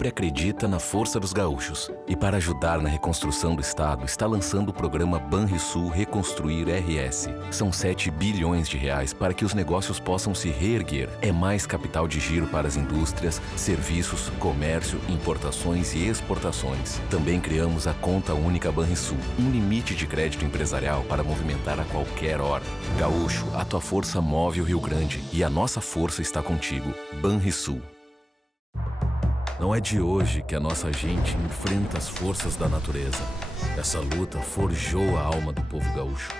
sempre acredita na força dos gaúchos. E para ajudar na reconstrução do estado, está lançando o programa Banrisul Reconstruir RS. São 7 bilhões de reais para que os negócios possam se reerguer. É mais capital de giro para as indústrias, serviços, comércio, importações e exportações. Também criamos a Conta Única Banrisul, um limite de crédito empresarial para movimentar a qualquer hora. Gaúcho, a tua força move o Rio Grande e a nossa força está contigo. Banrisul. Não é de hoje que a nossa gente enfrenta as forças da natureza. Essa luta forjou a alma do povo gaúcho.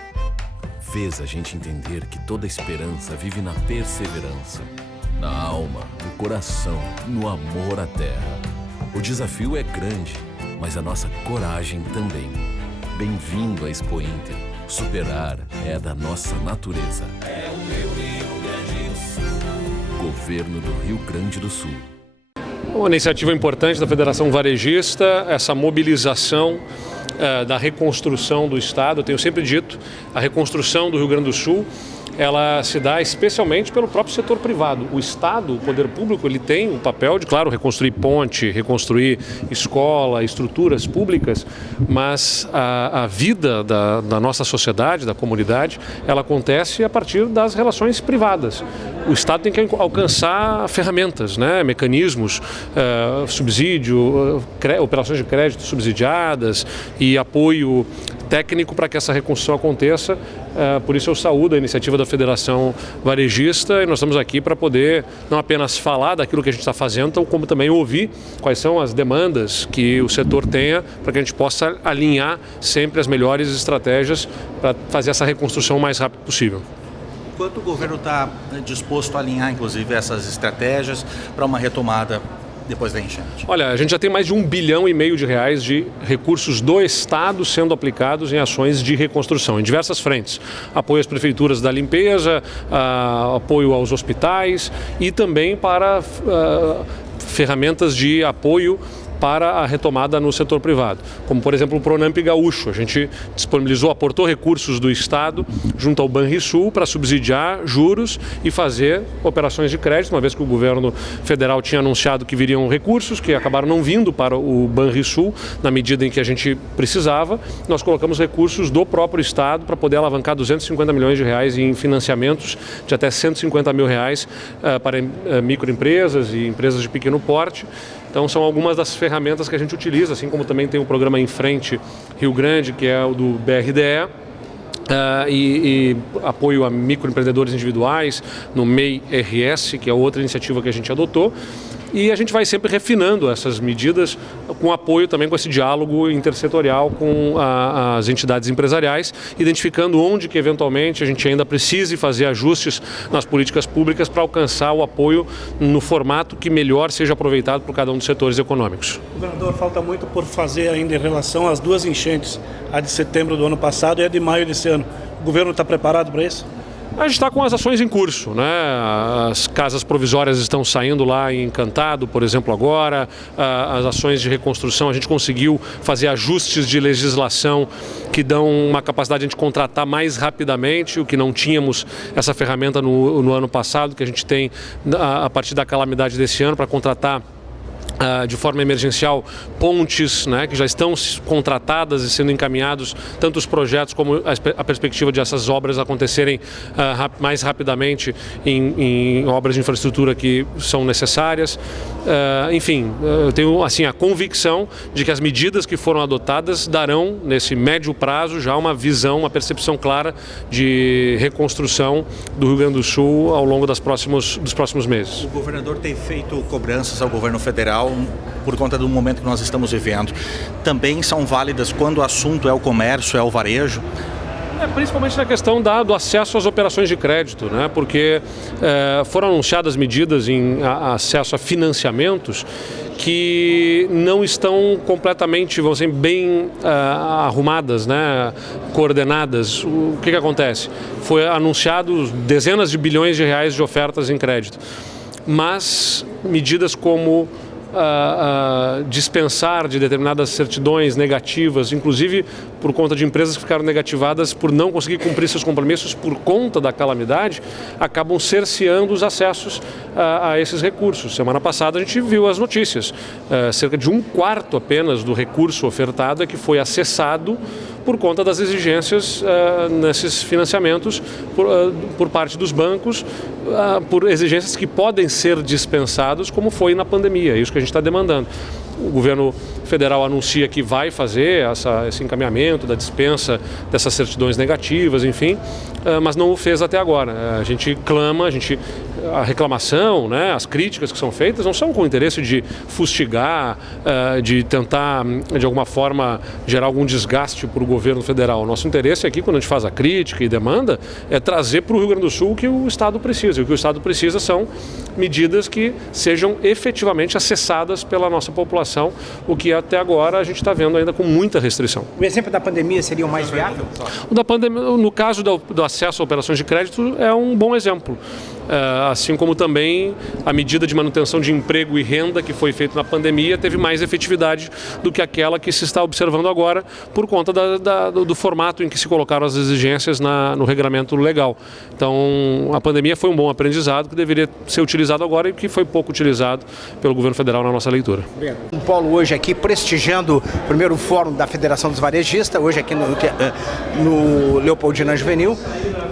Fez a gente entender que toda esperança vive na perseverança, na alma, no coração, no amor à terra. O desafio é grande, mas a nossa coragem também. Bem-vindo à Expo Inter. Superar é da nossa natureza. É o meu Rio Grande do Sul. Governo do Rio Grande do Sul. Uma iniciativa importante da Federação Varejista, essa mobilização da reconstrução do Estado. Eu tenho sempre dito, a reconstrução do Rio Grande do Sul, ela se dá especialmente pelo próprio setor privado. O Estado, o poder público, ele tem o papel de, claro, reconstruir ponte, reconstruir escola, estruturas públicas, mas a vida da nossa sociedade, da comunidade, ela acontece a partir das relações privadas. O Estado tem que alcançar ferramentas, né, mecanismos, subsídio, operações de crédito subsidiadas e apoio técnico para que essa reconstrução aconteça. Por isso eu saúdo a iniciativa da Federação Varejista e nós estamos aqui para poder não apenas falar daquilo que a gente está fazendo, como também ouvir quais são as demandas que o setor tenha para que a gente possa alinhar sempre as melhores estratégias para fazer essa reconstrução o mais rápido possível. Quanto o governo está disposto a alinhar, inclusive, essas estratégias para uma retomada depois da enchente? Olha, a gente já tem mais de 1,5 bilhão de reais de recursos do Estado sendo aplicados em ações de reconstrução, em diversas frentes. Apoio às prefeituras da limpeza, apoio aos hospitais e também para ferramentas de apoio para a retomada no setor privado, como por exemplo o Pronamp Gaúcho. A gente disponibilizou, aportou recursos do Estado junto ao Banrisul para subsidiar juros e fazer operações de crédito, uma vez que o governo federal tinha anunciado que viriam recursos que acabaram não vindo para o Banrisul na medida em que a gente precisava. Nós colocamos recursos do próprio Estado para poder alavancar 250 milhões de reais em financiamentos de até 150 mil reais para microempresas e empresas de pequeno porte. Então são algumas das ferramentas que a gente utiliza, assim como também tem o programa Em Frente Rio Grande, que é o do BRDE, e apoio a microempreendedores individuais no MEI RS, que é outra iniciativa que a gente adotou. E a gente vai sempre refinando essas medidas com apoio também com esse diálogo intersetorial com as entidades empresariais, identificando onde que eventualmente a gente ainda precise fazer ajustes nas políticas públicas para alcançar o apoio no formato que melhor seja aproveitado por cada um dos setores econômicos. Governador, falta muito por fazer ainda em relação às duas enchentes, a de setembro do ano passado e a de maio desse ano. O governo está preparado para isso? A gente está com as ações em curso, né? As casas provisórias estão saindo lá em Encantado, por exemplo, agora. As ações de reconstrução, a gente conseguiu fazer ajustes de legislação que dão uma capacidade de a gente contratar mais rapidamente, o que não tínhamos essa ferramenta no ano passado, que a gente tem a partir da calamidade desse ano para contratar de forma emergencial pontes, né, que já estão contratadas e sendo encaminhados tanto os projetos como a perspectiva de essas obras acontecerem mais rapidamente em obras de infraestrutura que são necessárias. Enfim, eu tenho assim a convicção de que as medidas que foram adotadas darão nesse médio prazo já uma visão, uma percepção clara de reconstrução do Rio Grande do Sul ao longo dos próximos meses. O governador tem feito cobranças ao governo federal por conta do momento que nós estamos vivendo. Também são válidas quando o assunto é o comércio, é o varejo? Principalmente na questão do acesso às operações de crédito, né? Porque foram anunciadas medidas em acesso a financiamentos que não estão completamente, vamos dizer, bem arrumadas, né? Coordenadas. O que acontece? Foi anunciado dezenas de bilhões de reais de ofertas em crédito, mas medidas como dispensar de determinadas certidões negativas, inclusive por conta de empresas que ficaram negativadas por não conseguir cumprir seus compromissos por conta da calamidade, acabam cerceando os acessos a esses recursos. Semana passada a gente viu as notícias, cerca de 1/4 apenas do recurso ofertado é que foi acessado por conta das exigências nesses financiamentos por parte dos bancos, por exigências que podem ser dispensados, como foi na pandemia, é isso que a gente está demandando. O governo federal anuncia que vai fazer esse encaminhamento da dispensa dessas certidões negativas, enfim, mas não o fez até agora. A gente clama, a reclamação, né, as críticas que são feitas não são com o interesse de fustigar, de tentar, de alguma forma, gerar algum desgaste para o governo federal. O nosso interesse aqui, quando a gente faz a crítica e demanda, é trazer para o Rio Grande do Sul o que o Estado precisa. E o que o Estado precisa são medidas que sejam efetivamente acessadas pela nossa população, o que até agora a gente está vendo ainda com muita restrição. O exemplo da pandemia seria o mais viável? O da pandemia, no caso do acesso a operações de crédito, é um bom exemplo. Assim como também a medida de manutenção de emprego e renda que foi feita na pandemia teve mais efetividade do que aquela que se está observando agora por conta do formato em que se colocaram as exigências no regulamento legal. Então, a pandemia foi um bom aprendizado que deveria ser utilizado agora e que foi pouco utilizado pelo governo federal na nossa leitura. O Paulo hoje aqui prestigiando o primeiro fórum da Federação dos Varejistas, hoje aqui no Leopoldina Juvenil.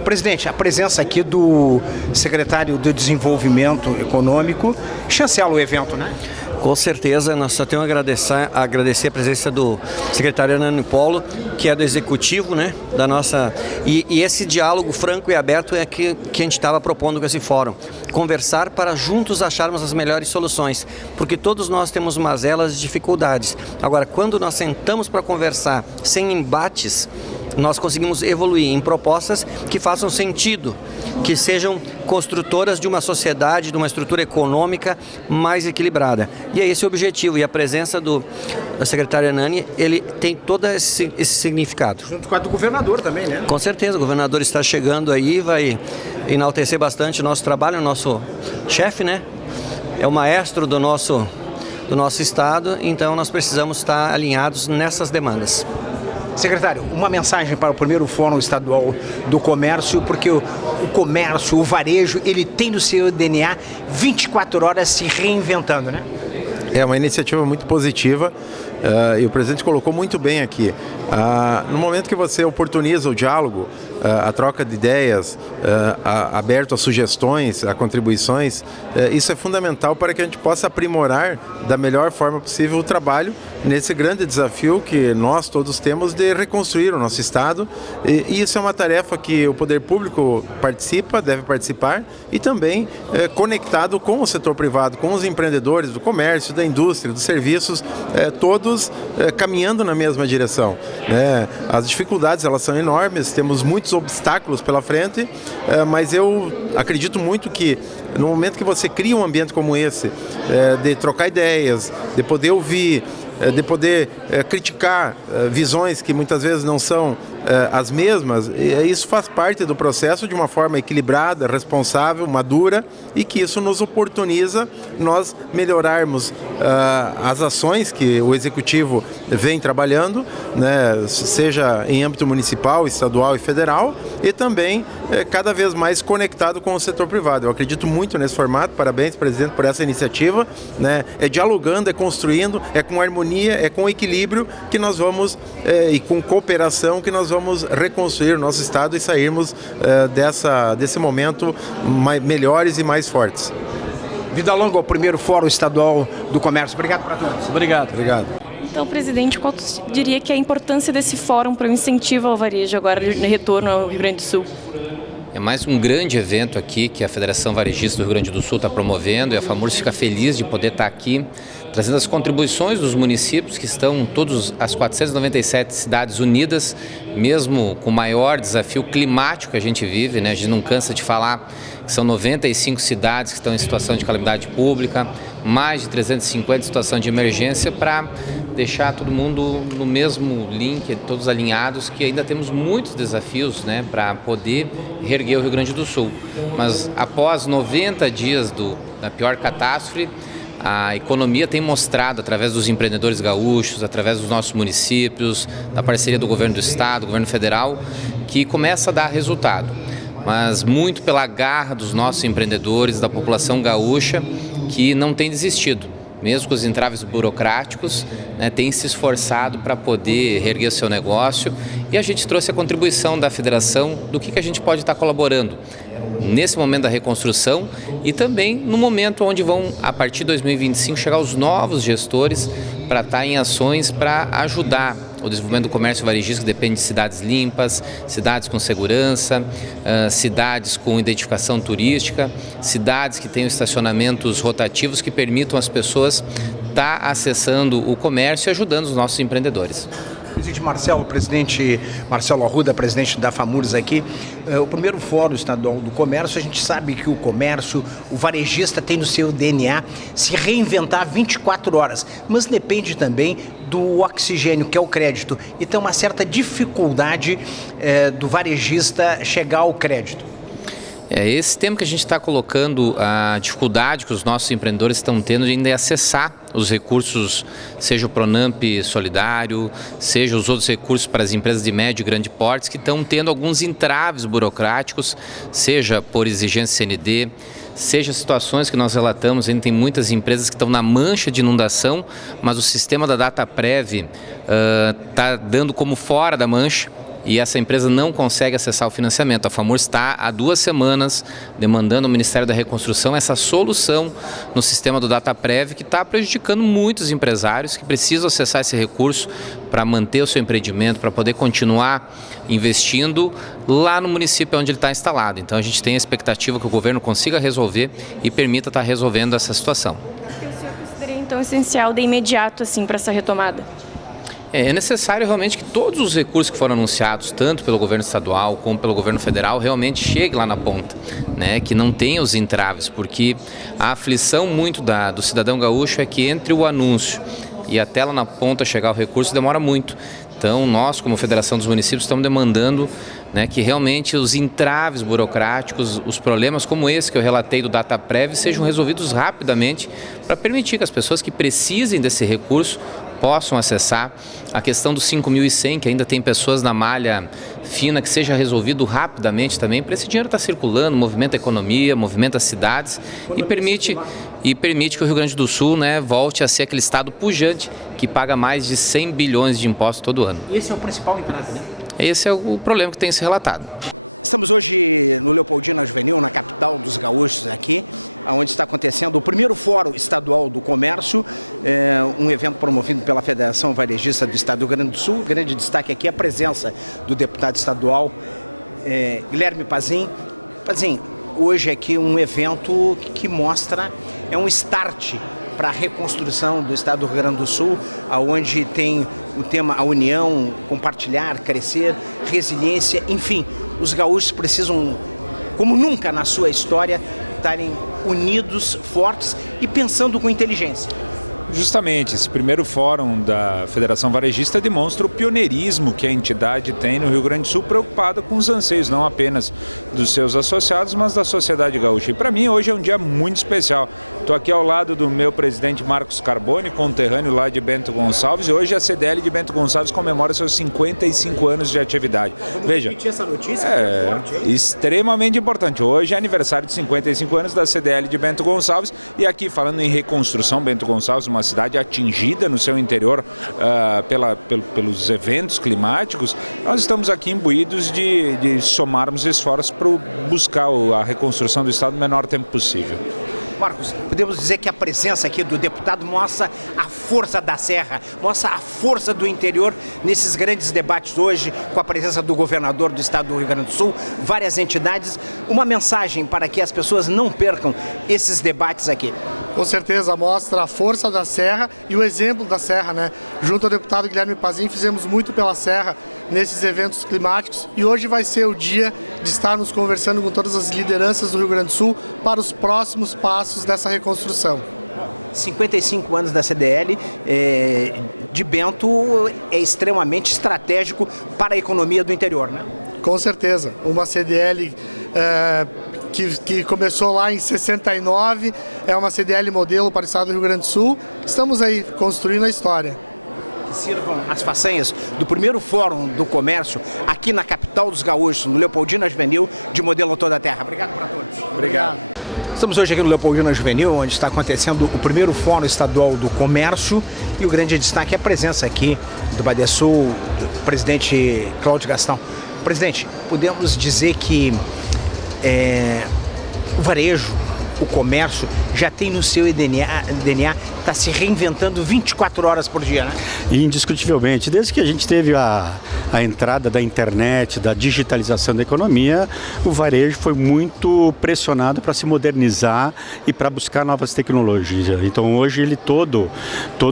Presidente, a presença aqui do secretário do Desenvolvimento Econômico chancela o evento, né? Com certeza, nós só temos a agradecer a presença do secretário Hernani Polo, que é do executivo, né, da nossa... E esse diálogo franco e aberto é que a gente estava propondo com esse fórum. Conversar para juntos acharmos as melhores soluções, porque todos nós temos mazelas e dificuldades. Agora, quando nós sentamos para conversar sem embates, nós conseguimos evoluir em propostas que façam sentido, que sejam construtoras de uma sociedade, de uma estrutura econômica mais equilibrada. E é esse o objetivo, e a presença do secretário Hernani, ele tem todo esse significado. Junto com a do governador também, né? Com certeza, o governador está chegando aí, vai enaltecer bastante o nosso trabalho, o nosso chefe, né? É o maestro do nosso estado, então nós precisamos estar alinhados nessas demandas. Secretário, uma mensagem para o primeiro Fórum Estadual do Comércio, porque o comércio, o varejo, ele tem no seu DNA 24 horas se reinventando, né? É uma iniciativa muito positiva e o presidente colocou muito bem aqui. No momento que você oportuniza o diálogo, a troca de ideias, aberto a sugestões, a contribuições, isso é fundamental para que a gente possa aprimorar da melhor forma possível o trabalho nesse grande desafio que nós todos temos de reconstruir o nosso Estado. E isso é uma tarefa que o poder público deve participar e também conectado com o setor privado, com os empreendedores do comércio, da indústria, dos serviços, todos caminhando na mesma direção. As dificuldades, elas são enormes, temos muitos obstáculos pela frente, mas eu acredito muito que no momento que você cria um ambiente como esse, de trocar ideias, de poder ouvir, de poder criticar visões que muitas vezes não são as mesmas, isso faz parte do processo de uma forma equilibrada, responsável, madura, e que isso nos oportuniza nós melhorarmos as ações que o Executivo vem trabalhando, né, seja em âmbito municipal, estadual e federal, e também cada vez mais conectado com o setor privado. Eu acredito muito nesse formato, parabéns, presidente, por essa iniciativa, né? É dialogando, é construindo, é com harmonia, é com equilíbrio que nós vamos, e com cooperação, que nós vamos reconstruir o nosso Estado e sairmos desse momento melhores e mais fortes. Vida longa ao primeiro Fórum Estadual do Comércio. Obrigado para todos. Obrigado. Então, presidente, qual tu diria que é a importância desse fórum para o incentivo ao varejo agora no retorno ao Rio Grande do Sul? É mais um grande evento aqui que a Federação Varejista do Rio Grande do Sul está promovendo, e a FAMURS fica feliz de poder estar aqui trazendo as contribuições dos municípios que estão todas as 497 cidades unidas, mesmo com o maior desafio climático que a gente vive, né? A gente não cansa de falar que são 95 cidades que estão em situação de calamidade pública, mais de 350 em situação de emergência, para deixar todo mundo no mesmo link, todos alinhados, que ainda temos muitos desafios, né, para poder reerguer o Rio Grande do Sul. Mas após 90 dias da pior catástrofe, a economia tem mostrado, através dos empreendedores gaúchos, através dos nossos municípios, da parceria do governo do estado, do governo federal, que começa a dar resultado. Mas muito pela garra dos nossos empreendedores, da população gaúcha, que não tem desistido. Mesmo com os entraves burocráticos, né, tem se esforçado para poder reerguer seu negócio, e a gente trouxe a contribuição da federação do que a gente pode estar colaborando nesse momento da reconstrução e também no momento onde vão, a partir de 2025, chegar os novos gestores para estar em ações para ajudar o desenvolvimento do comércio varejista, que depende de cidades limpas, cidades com segurança, cidades com identificação turística, cidades que tenham estacionamentos rotativos que permitam às pessoas estar acessando o comércio e ajudando os nossos empreendedores. Presidente Marcelo Arruda, presidente da FAMURS aqui, o primeiro Fórum Estadual do Comércio, a gente sabe que o comércio, o varejista tem no seu DNA se reinventar 24 horas, mas depende também do oxigênio, que é o crédito, e tem uma certa dificuldade do varejista chegar ao crédito. Esse tema que a gente está colocando, a dificuldade que os nossos empreendedores estão tendo de ainda acessar os recursos, seja o Pronamp solidário, seja os outros recursos para as empresas de médio e grande porte, que estão tendo alguns entraves burocráticos, seja por exigência CND, seja situações que nós relatamos, ainda tem muitas empresas que estão na mancha de inundação, mas o sistema da DataPrev está dando como fora da mancha, e essa empresa não consegue acessar o financiamento. A FAMURS está há 2 semanas demandando ao Ministério da Reconstrução essa solução no sistema do DataPrev, que está prejudicando muitos empresários que precisam acessar esse recurso para manter o seu empreendimento, para poder continuar investindo lá no município onde ele está instalado. Então a gente tem a expectativa que o governo consiga resolver e permita estar resolvendo essa situação. O senhor consideraria então essencial de imediato assim para essa retomada? É necessário realmente que todos os recursos que foram anunciados, tanto pelo governo estadual como pelo governo federal, realmente cheguem lá na ponta, né? Que não tenha os entraves, porque a aflição muito do cidadão gaúcho é que entre o anúncio e até lá na ponta chegar o recurso demora muito. Então nós, como Federação dos Municípios, estamos demandando, né, que realmente os entraves burocráticos, os problemas como esse que eu relatei do DataPrev sejam resolvidos rapidamente para permitir que as pessoas que precisem desse recurso possam acessar. A questão dos 5.100, que ainda tem pessoas na malha fina, que seja resolvido rapidamente também, para esse dinheiro estar circulando, movimenta a economia, movimenta as cidades e permite que o Rio Grande do Sul, né, volte a ser aquele estado pujante que paga mais de 100 bilhões de impostos todo ano. E esse é o principal entrave, né? Esse é o problema que tem se relatado. Estamos hoje no Leopoldina Juvenil, na capital dos gaúchos aqui, onde está acontecendo o primeiro Fórum Estadual do Comércio, um evento promovido pela Federação Varejista do Estado do Rio Grande do Sul. Grande destaque aqui é a presença do deputado estadual Guilherme Pazin. Pazin, hoje aqui um evento que mostra, é um start para a reconstrução do Estado do Rio Grande do Sul, onde tem o tema a união, compartilhar, crescer, resiliência, enfim. Os gaúchos precisam, como nunca na sua história, estarem unidos, fortes e pensando com inteligência. Justamente, esse primeiro fórum da Federação Varejista demonstra o pioneirismo que a entidade tem no Rio Grande do Sul, preocupada com os anseios, não apenas dos seus associados, mas da sociedade gaúcha. E para mim hoje é um dia muito especial. Estou aqui ao lado do meu presidente Marcos Carboni, conterrâneo lá de Bento Gonçalves, e hoje a CDL de Bento Gonçalves comemora seus 55 anos de atividade. Veja, essa notícia extremamente importante. Hoje é aniversário de 55 anos da CDL de Bento Gonçalves, e aqui falando em reconstrução, Bento Gonçalves, uma cidade atingida no seu interior pelos eventos climáticos, nós estamos aqui imbuídos de somarmos esforços para buscar a reconstrução do Estado no menor tempo possível. Marcos, podemos dizer que a presença aqui do deputado mostra a força da Serra, mostra a força do interior nesses grandes debates hoje, com a presença do governador do estado do Rio Grande do Sul, várias entidades. Uma mensagem para que as pessoas não percam esses debates aqui. Com certeza, mostra a força da Serra e o exemplo da Serra, né? Junto ao deputado Guilherme Pazin, fizemos muito pela Serra nesses eventos climáticos, e hoje vai ser o dia de estarmos conversando com todas as lideranças do Rio Grande do Sul para os próximos passos dessa reconstrução. 55 anos da CDL de Bento é extremamente estratégico para a economia do interior, né? Com certeza, uma CDL que começou lá em 69, é uma CDL modelo para o estado do Rio Grande do Sul. Estamos aí construindo a história. Que sirvam as façanhas do primeiro Fórum do Comércio aqui na capital dos gaúchos, no Leopoldina Juvenil, de modelo toda a terra. Obrigado para todos. Obrigado. Estamos hoje aqui no Leopoldina Juvenil, onde está acontecendo o primeiro Fórum Estadual do Comércio, e o grande destaque é a presença aqui do Badesul, do presidente Cláudio Gastão. Presidente, podemos dizer que o varejo, o comércio, já tem no seu DNA, está se reinventando 24 horas por dia, né? Indiscutivelmente. Desde que a gente teve a entrada da internet, da digitalização da economia, o varejo foi muito pressionado para se modernizar e para buscar novas tecnologias. Então hoje ele todo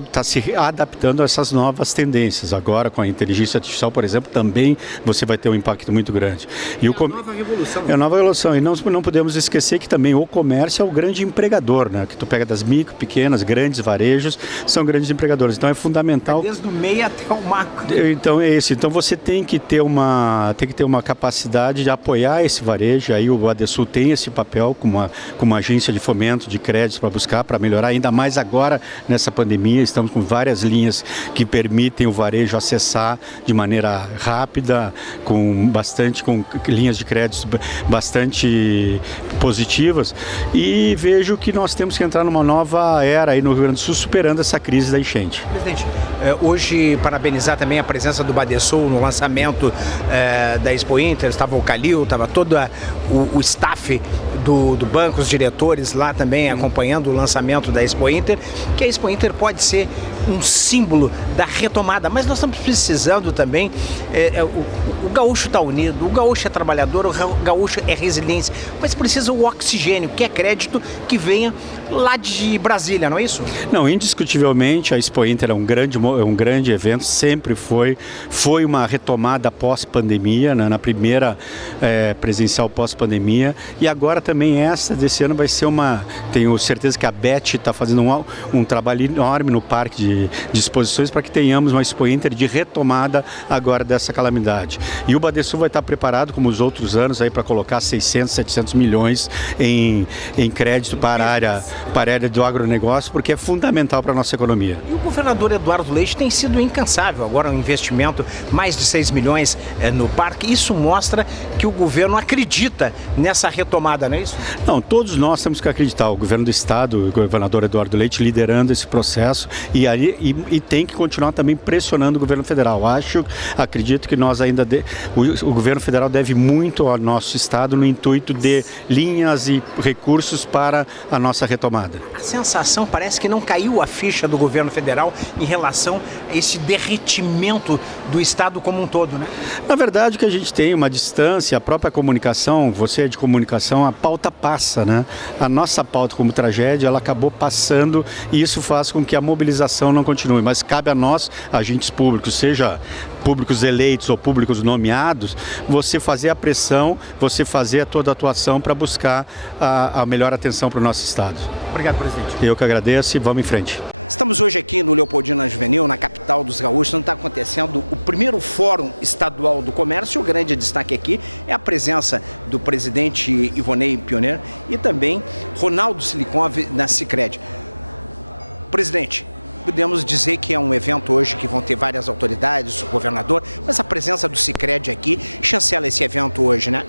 está se adaptando a essas novas tendências. Agora com a inteligência artificial, por exemplo, também você vai ter um impacto muito grande. E uma nova revolução. É uma nova revolução. E não podemos esquecer que também o comércio é o grande empregador, né? Que tu pega das micro, pequenas, grandes varejos, são grandes empregadores. Então é fundamental. Desde o meio até o macro. Então é isso. Então você tem que ter uma capacidade de apoiar esse varejo. Aí o Badesul tem esse papel como uma agência de fomento de créditos para buscar, para melhorar ainda mais agora nessa pandemia. Estamos com várias linhas que permitem o varejo acessar de maneira rápida, com linhas de créditos bastante positivas. E vejo que nós temos que entrar numa nova era aí no Rio Grande do Sul, superando essa crise da enchente. Presidente, hoje parabenizar também a presença do Badesul no lançamento da Expo Inter. Estava o Calil, estava todo o staff do banco, os diretores lá também acompanhando o lançamento da Expo Inter, que a Expo Inter pode ser um símbolo da retomada, mas nós estamos precisando também, o gaúcho está unido, o gaúcho é trabalhador, o gaúcho é resiliência, mas precisa o oxigênio, que é crédito que venha lá de Brasília, não é isso? Não, indiscutivelmente a Expo Inter é um grande evento, sempre foi uma retomada pós-pandemia, né, na primeira presencial pós-pandemia, e agora também essa desse ano vai ser tenho certeza que a Beth está fazendo um trabalho enorme no parque de exposições para que tenhamos uma Expo Inter de retomada agora dessa calamidade. E o Badesul vai estar preparado, como os outros anos, para colocar 600, 700 milhões em crédito para a área do agronegócio, porque é fundamental para a nossa economia. E o governador Eduardo Leite tem sido incansável. Agora um investimento, mais de 6 milhões no parque. Isso mostra que o governo acredita nessa retomada, não é isso? Não, todos nós temos que acreditar. O governo do estado, o governador Eduardo Leite, liderando esse processo e tem que continuar também pressionando o governo federal. Acredito que nós o governo federal deve muito ao nosso estado no intuito de linhas e recursos para a nossa retomada. A sensação parece que não caiu a ficha do governo federal em relação a esse derretimento do estado como um todo, né? Na verdade, o que a gente tem uma distância, a própria comunicação, você é de comunicação, a pauta passa, né? A nossa pauta como tragédia, ela acabou passando e isso faz com que a mobilização não continue, mas cabe a nós, agentes públicos, seja públicos eleitos ou públicos nomeados, você fazer a pressão, você fazer toda a atuação para buscar a melhor atenção para o nosso estado. Obrigado, presidente. Eu que agradeço e vamos em frente. Estamos hoje aqui no Leopoldina Juvenil, na capital dos gaúchos, onde está acontecendo o primeiro Fórum Estadual do Comércio. O grande destaque aqui é a presença do presidente Ivonei Pioneiro e também Ronaldo Silikov na Sicredi. Presidente, podemos dizer que é um evento hoje que vão ter várias autoridades, o governador, mas a presença do Sicredi aqui chancela esse evento hoje, né?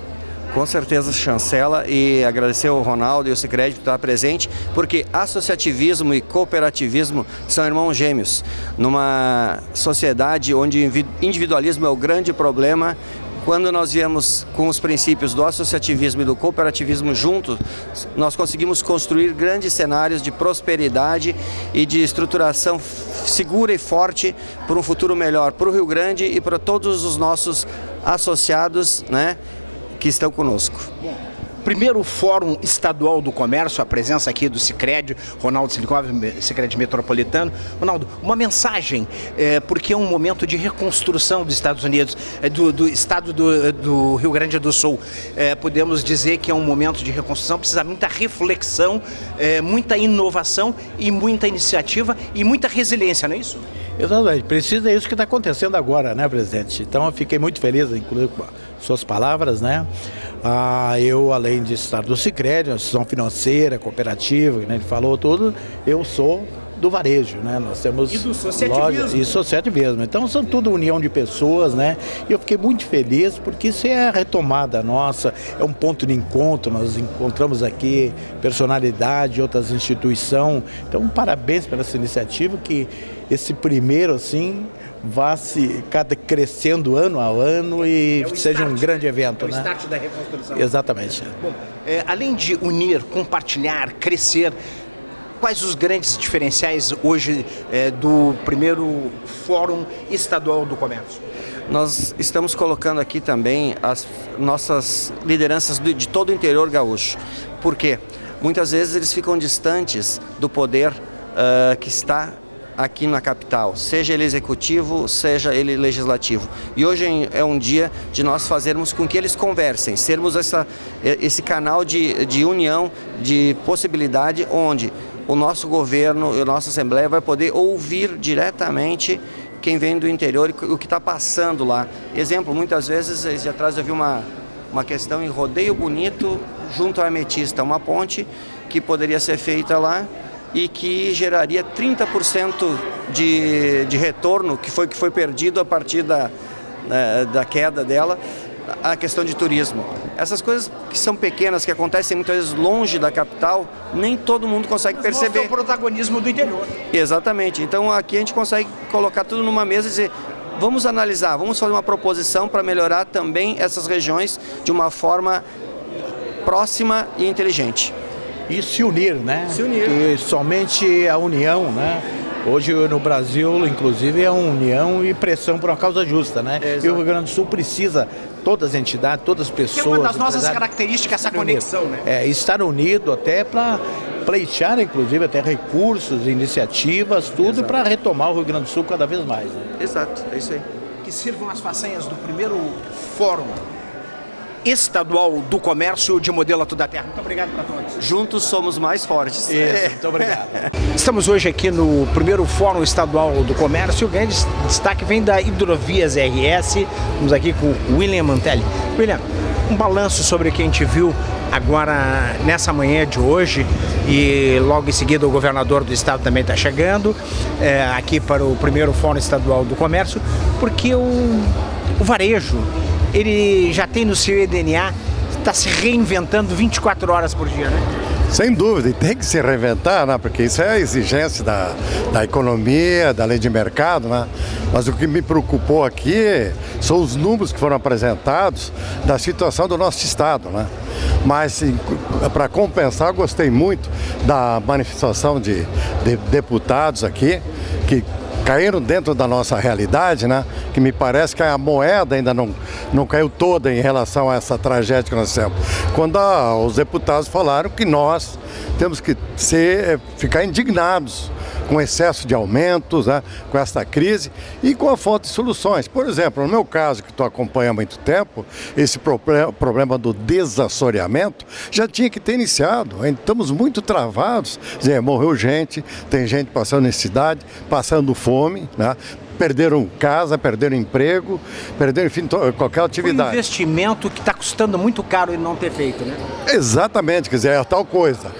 Com certeza chancela, e agradecer ao Ronaldo e ao Sicredi por estar presente, porque associativismo e cooperativismo são irmãos gêmeos. Numa sociedade onde o individualismo é o grande problema, quando nós viemos com os princípios do associativismo e do cooperativismo juntos, nós conseguimos construir grandes cenários de prosperidade e de estruturação segura e forte para um futuro melhor para o Rio Grande e para todos os nossos associados, né, que estão conosco. Primeiro Fórum Estadual do Comércio, a presença aqui do Sicredi, Ronaldo Silikov, Sicredi Metropolitano. Ronaldo, uma mensagem, porque é um momento de reconstrução dos Estados Unidos, do estado do Rio Grande do Sul. Podemos dizer que é um momento de reconstrução, precisa muita reflexão, muita inovação e muita iniciativa e muita resiliência, não é isso? Exatamente, precisa isso que está acontecendo agora, né, presidente? Então eu fiquei muito feliz, inclusive com suas palavras, né? Eu, além de estar do Sicredi, uma instituição financeira, cooperativa, né, ele falou tudo, eu sou do varejo, né? Nós temos e do associativismo. E associativismo. Então são tudo união de pessoas, né? E eu fiquei muito feliz porque isso é a retomada nossa, é um ponto de encontro, nós encontramos aqui personalidade, outras instituições. Então parabéns pela essa iniciativa, que esse primeiro assim vá se crescendo ano a ano e seja um grande evento, né? O start da reconstrução. Exatamente. Bom, além de unir, compartilhar, crescer, quais os grandes diferenciais hoje do primeiro Fórum Estadual do Comércio? Nós estamos colocando aqui também as nossas lideranças de todo o interior gaúcho. Por quê? Muitas vezes eles ficam distantes do poder que está aqui na capital, seja ele executivo, seja ele legislativo. E hoje é um dia de nós fazermos com que eles conversem, sermos esse canal de união, de possibilidade, onde o nosso governo e a nossa Assembleia vai poder ouvir diretamente quem vem do interior e o que está passando lá. Exemplo, muitas vezes, de atrás eu vi uma questão em Rodeio Bonito, junto à Ametista, uma ponte que poderia ser feita lá e que geraria 30% de retorno que foi perdido a partir da queda dela, a questão de turismo. Essas coisas que são pequenas, que acontecem muitas vezes longe da capital, nem todo mundo consegue perceber. Mostra o protagonismo do interior. Exatamente. Então aqui a gente consegue colocar tudo numa mesa e dizer, vamos analisar, vamos fazer uma proposição para melhorar também essas regiões de uma forma próxima e inteligente. E se unir, né? Se unir. E somente a união, né? Hoje no Brasil, inclusive, é união e pressão por uma causa justa, né? E o Rio Grande do Sul precisa, todas as entidades, todas as pessoas... Que é uma das nossas características, essa conexão, né? Estar unido até para pleitear, inclusive, até recursos, iniciativas, tudo para retomar o Rio Grande do Sul cada vez mais. Né? Exato, é isso aí. Que sirvam as façanhas do primeiro Fórum Estadual do Comércio de Modelo a toda a Terra. Muito obrigado para todos. Juntos somos mais fortes. Isso, muito obrigado. Estamos hoje aqui no primeiro Fórum Estadual do Comércio. O grande destaque vem da Hidrovias RS. Estamos aqui com o William Mantelli. William, um balanço sobre o que a gente viu agora nessa manhã de hoje, e logo em seguida o governador do estado também está chegando aqui para o primeiro Fórum Estadual do Comércio, porque o varejo, ele já tem no seu DNA, está se reinventando 24 horas por dia, né? Sem dúvida, e tem que se reinventar, né? Porque isso é a exigência da economia, da lei de mercado, né? Mas o que me preocupou aqui são os números que foram apresentados da situação do nosso estado, né? Mas, para compensar, eu gostei muito da manifestação de deputados aqui, que caíram dentro da nossa realidade, né? Que me parece que a moeda ainda não caiu toda em relação a essa tragédia que nós temos. Quando os deputados falaram que nós temos que ficar indignados com o excesso de aumentos, né, com essa crise e com a falta de soluções. Por exemplo, no meu caso, que estou acompanhando há muito tempo, esse problema do desassoreamento já tinha que ter iniciado. Ainda estamos muito travados. Quer dizer, morreu gente, tem gente passando necessidade, passando fome, né? Perderam casa, perderam emprego, perderam, enfim, qualquer atividade. Um investimento que está custando muito caro e não ter feito, né? Exatamente, quer dizer, é tal coisa.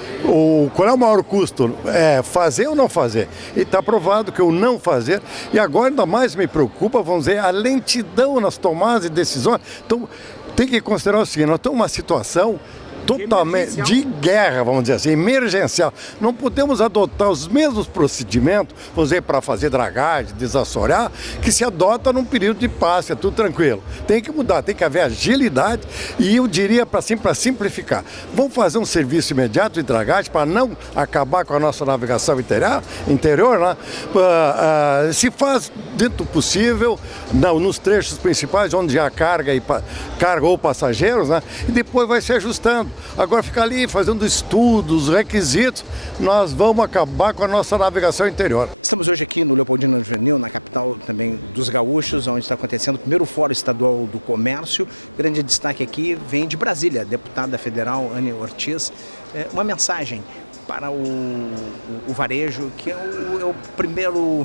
Qual é o maior custo? É fazer ou não fazer? E está provado que o não fazer, e agora ainda mais me preocupa, vamos dizer, a lentidão nas tomadas de decisões. Então, tem que considerar o seguinte, nós estamos numa situação totalmente de guerra, vamos dizer assim, emergencial. Não podemos adotar os mesmos procedimentos, vamos dizer, para fazer dragagem, desassorear, que se adota num período de paz, é tudo tranquilo. Tem que mudar, tem que haver agilidade e eu diria para simplificar. Vamos fazer um serviço imediato de dragagem para não acabar com a nossa navegação interior, né? Se faz dentro do possível, nos trechos principais, onde há carga ou passageiros, né? E depois vai se ajustando. Agora ficar ali fazendo estudos, requisitos, nós vamos acabar com a nossa navegação interior. Estamos hoje aqui no Leopoldina Juvenil, na capital também dos gaúchos, onde está acontecendo o primeiro Fórum Estadual do Comércio. Grande destaque aqui vem de Brasília, a deputada federal Anne Ortiz. Uma mensagem para o varejo, que é o primeiro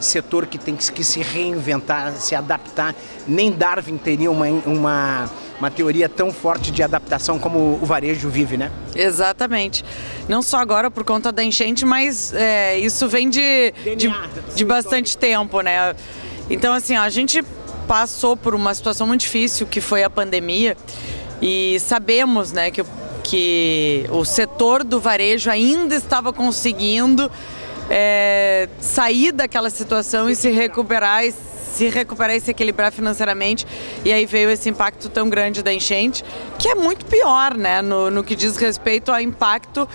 setor que tem que se reinventar, se adaptar. Nem Darwin teria uma teoria tão forte de adaptação como o varejo vive, né? Exatamente. Não só agora por conta da enchente, mas isso vem de bastante tempo, né? Então, assim, a gente passou por uma situação muito difícil, que foi a pandemia, e sabemos, né, que o setor do varejo ainda estava conseguindo sair daquela situação e se recuperar e se equilibrar financeiramente, e aí veio esse impacto tão grande da enchente, que é muito pior, né, no que diz respeito ao impacto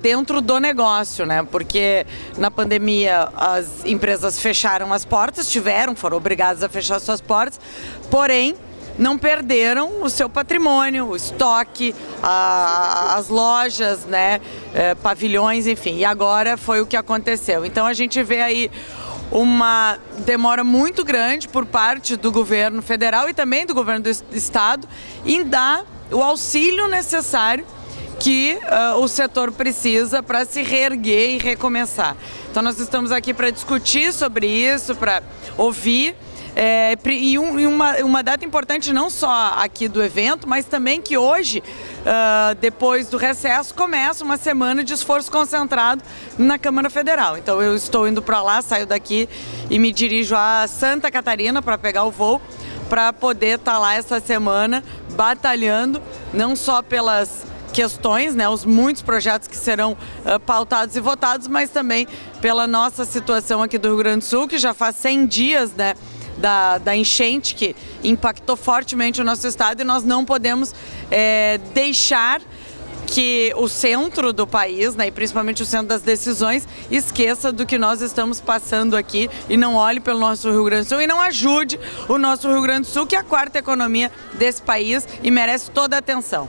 dentro do negócio, né, porque na pandemia as empresas fecharam as portas, foram obrigadas a fechar suas portas, porém não perderam o seu patrimônio, o estoque, as lojas, né, pavilhões, enfim, e agora foi o que aconteceu. Então a gente vê aí uma demora muito grande por parte do governo federal e também do governo do estado em dar o auxílio necessário que o setor precisa para se reerguer e recomeçar. Então nós estamos aqui para discutir sobre isso, para ouvir. E uma data importante não só aqui do evento, mas também que hoje, depois do recesso, começa uma semana de esforço concentrado na Câmara Federal. Então eu estou indo para lá, saio daqui e me dirijo a Santa Catarina para pegar o voo, para poder estar lá essa semana batalhando, não só pelas questões, né, os muitos projetos que serão pautados e votados, mas também pela nossa situação aqui do Rio Grande do Sul, que já faz 100 dias, né, da enchente que impactou fortemente o nosso estado, e nós não podemos deixar que o centro do país, né, e principalmente o centro das decisões, esqueça do que nós estamos passando aqui e não olhe pelo nosso Rio Grande do Sul e não ajude o nosso Rio Grande do Sul, que é a quarta economia desse país e merece toda a atenção.